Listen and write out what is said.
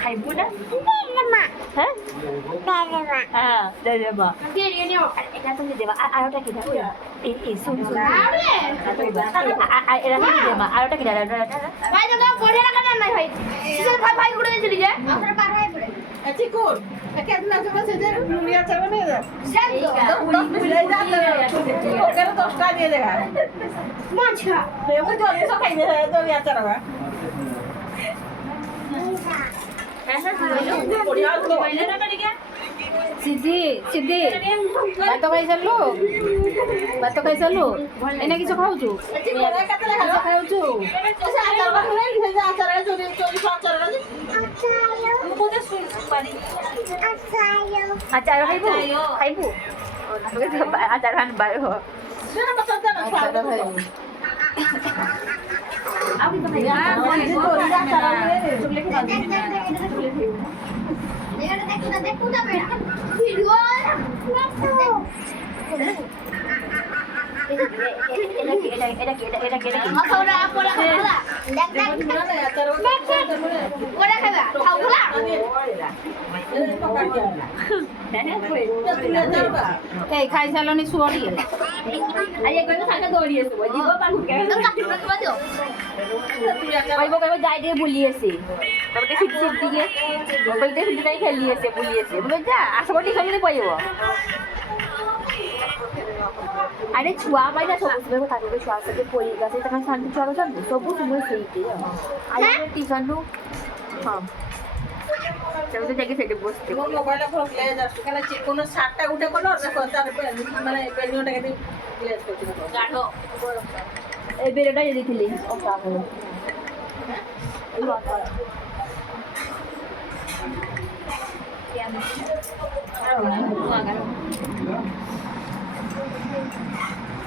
খাইবো না হ্যাঁ দে দেব এটা তুমি দেবা আর ওটা কি দেখো এই শুন শুন এরা কি দেবা আর ওটা কি দাদা ভাই দাদা পড়ে রাখা না ভাই সিজন 5 5 করে চলে যায় আমরা পার হয়ে পড়ে ঠিক কোন কেতনা জমা সেজে নুনিয়া চাবে না সেট 10 মিনিট হয়ে যাবে ওকে 10 টাকা দিয়ে দেখা মাছা দেবো জলদি সব খাই দে তো ইয়া চালাবা সিদ্ধি সিদ্ধি ভাତ ଖାଇସାରିଲୁ ଭାତ ଖାଇସାରିଲୁ ଏଇନା କିଛି ଖାଉଛୁ ଖାଉଛୁ আচার খাইবো খাইবো আচার খান বাই হ দেখো না বেটা ভিডিও মাখাওরা পোড়া খাওয়া দেখ পোড়া খাবা খাওয়া এই ଖାଇସାରିଲଣି ଶୁଅ ଟିକେ ଆଜି କହିବ ସାଙ୍ଗେ ଦୌଡ଼ି ଆସିବ ଯିବ ପାଖକୁ କହିବ କହିବ ଯାଇ ଟିକେ ବୁଲି ଆସି ତମେ ଟିକେ ସିଟ୍ ସିଟ୍ ଟିକେ କହିବ ଟିକେ ସିଟ୍ ଯାଇ ଖେଳି ଆସେ ବୁଲି ଆସେ ମୁଁ ଯା ଆସିବ ଟିକେ ସେମିତି କହିବ ଆରେ ଛୁଆ ପାଇଁ ନା ସବୁ ସମୟ କଥା କହିବେ ଛୁଆ ସହିତ ପରୀକ୍ଷା ସେ ତାଙ୍କ ଶାନ୍ତି ଛୁଆ ଅଛନ୍ତି ସବୁ ସମୟ ସେଇଠି ଆଜି ଟିଉସନରୁ ହଁ ସେମିତି ଯାଇକି ସେଠି ବସିଥିବ ମୋ ମୋବାଇଲ ଫୋନ ଗ୍ଲେଜ ଆସୁଛି କାରଣ ଚିକୁନ ସାର୍ଟଟା ଗୋଟେ କଲର ଦେଖ ତାର ମାନେ ପେନିଓଟା କେତେ ଗ୍ଲେଜ କରୁଛି ଗାଢ ଏ ବେରଟା ଦେଇଥିଲି